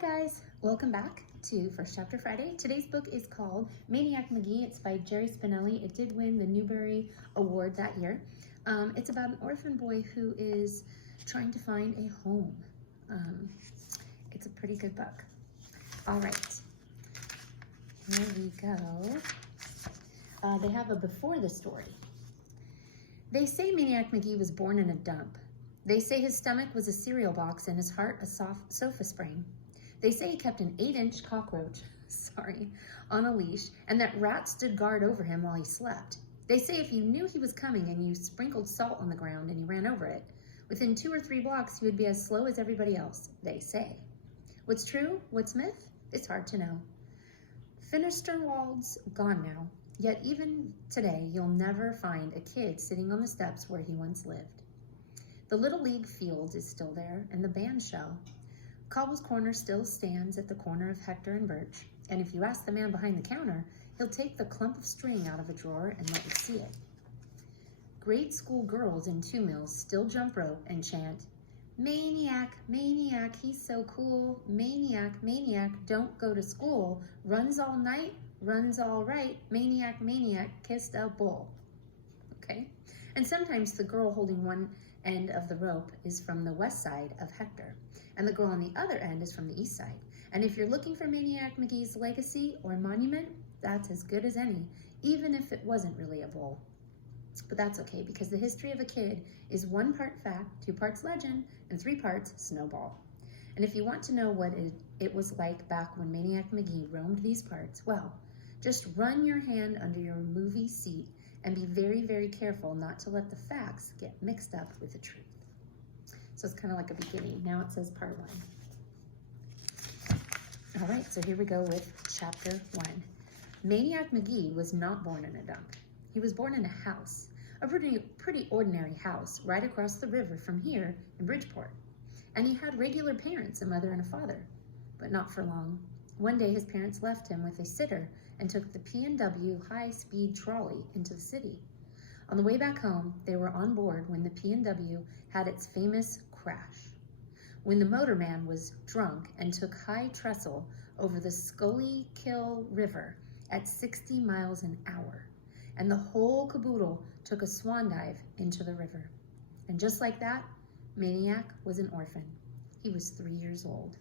guys, welcome back to First Chapter Friday. Today's book is called Maniac Magee. It's by Jerry Spinelli. It did win the Newbery Award that year. It's about an orphan boy who is trying to find a home. It's a pretty good book. All right, here we go. They have a before the story. They say Maniac Magee was born in a dump. They say his stomach was a cereal box and his heart a soft sofa spring. They say he kept an 8-inch cockroach, on a leash, and that rats stood guard over him while he slept. They say if you knew he was coming and you sprinkled salt on the ground and you ran over it, within 2 or 3 blocks you would be as slow as everybody else, they say. What's true, what's myth, it's hard to know. Finsterwald's gone now, yet even today you'll never find a kid sitting on the steps where he once lived. The Little League field is still there, and the band shell. Cobble's Corner still stands at the corner of Hector and Birch, and if you ask the man behind the counter, he'll take the clump of string out of a drawer and let you see it. Grade school girls in 2 Mills still jump rope and chant, "Maniac, maniac, he's so cool. Maniac, maniac, don't go to school. Runs all night, runs all right. Maniac, maniac, kissed a bull." Okay? And sometimes the girl holding one end of the rope is from the west side of Hector, and the girl on the other end is from the east side. And if you're looking for Maniac Magee's legacy or monument, that's as good as any, even if it wasn't really a bull. But that's okay, because the history of a kid is 1 part fact, 2 parts legend, and 3 parts snowball. And if you want to know what it was like back when Maniac Magee roamed these parts, well, just run your hand under your movie seat and be very, very careful not to let the facts get mixed up with the truth. So it's kind of like a beginning. Now it says part 1. All right, so here we go with chapter 1. Maniac Magee was not born in a dump. He was born in a house, a pretty ordinary house right across the river from here in Bridgeport. And he had regular parents, a mother and a father, but not for long. One day his parents left him with a sitter and took the P&W high-speed trolley into the city. On the way back home, they were on board when the P&W had its famous crash, when the motorman was drunk and took high trestle over the Schuylkill River at 60 miles an hour, and the whole caboodle took a swan dive into the river. And just like that, Maniac was an orphan. He was 3 years old.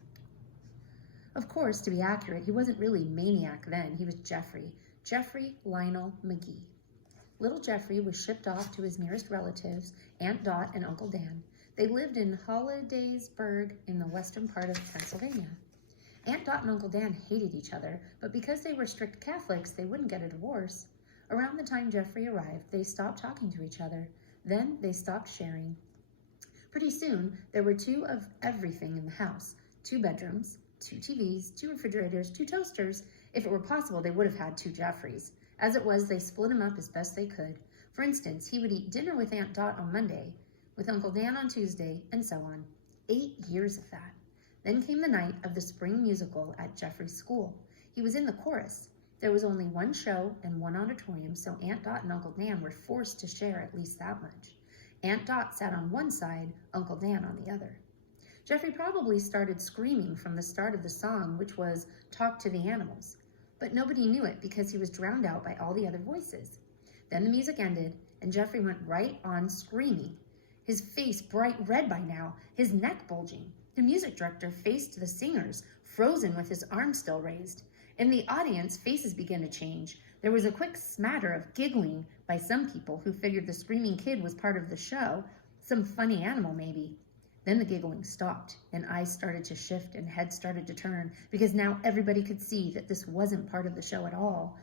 Of course, to be accurate, he wasn't really Maniac then. He was Jeffrey Lionel Magee. Little Jeffrey was shipped off to his nearest relatives, Aunt Dot and Uncle Dan. They lived in Hollidaysburg in the western part of Pennsylvania. Aunt Dot and Uncle Dan hated each other, but because they were strict Catholics, they wouldn't get a divorce. Around the time Jeffrey arrived, they stopped talking to each other. Then they stopped sharing. Pretty soon, there were 2 of everything in the house: 2 bedrooms, 2 TVs, 2 refrigerators, 2 toasters. If it were possible, they would have had 2 Jeffreys. As it was, they split them up as best they could. For instance, he would eat dinner with Aunt Dot on Monday, with Uncle Dan on Tuesday, and so on. 8 years of that. Then came the night of the spring musical at Jeffrey's school. He was in the chorus. There was only 1 show and 1 auditorium, so Aunt Dot and Uncle Dan were forced to share at least that much. Aunt Dot sat on one side, Uncle Dan on the other. Jeffrey probably started screaming from the start of the song, which was "Talk to the Animals," but nobody knew it because he was drowned out by all the other voices. Then the music ended, and Jeffrey went right on screaming, his face bright red by now, his neck bulging. The music director faced the singers, frozen with his arm still raised. In the audience, faces began to change. There was a quick smatter of giggling by some people who figured the screaming kid was part of the show, some funny animal maybe. Then the giggling stopped, and eyes started to shift and heads started to turn, because now everybody could see that this wasn't part of the show at all,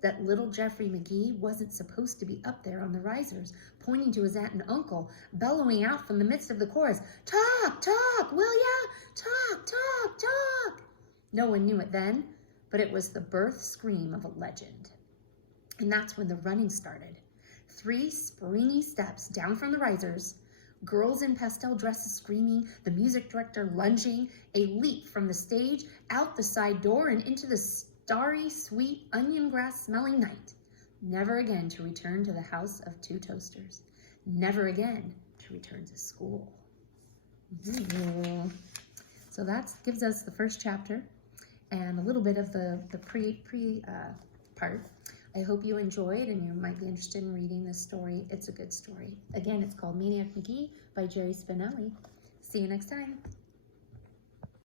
that little Jeffrey Magee wasn't supposed to be up there on the risers, pointing to his aunt and uncle, bellowing out from the midst of the chorus, "Talk, talk, will ya? Talk, talk, talk." No one knew it then, but it was the birth scream of a legend. And that's when the running started. 3 springy steps down from the risers, girls in pastel dresses screaming, the music director lunging, a leap from the stage, out the side door and into the starry, sweet, onion grass smelling night. Never again to return to the house of 2 toasters. Never again to return to school. So So that gives us the first chapter and a little bit of the pre part. I hope you enjoyed and you might be interested in reading this story. It's a good story. Again, it's called Maniac Magee by Jerry Spinelli. See you next time.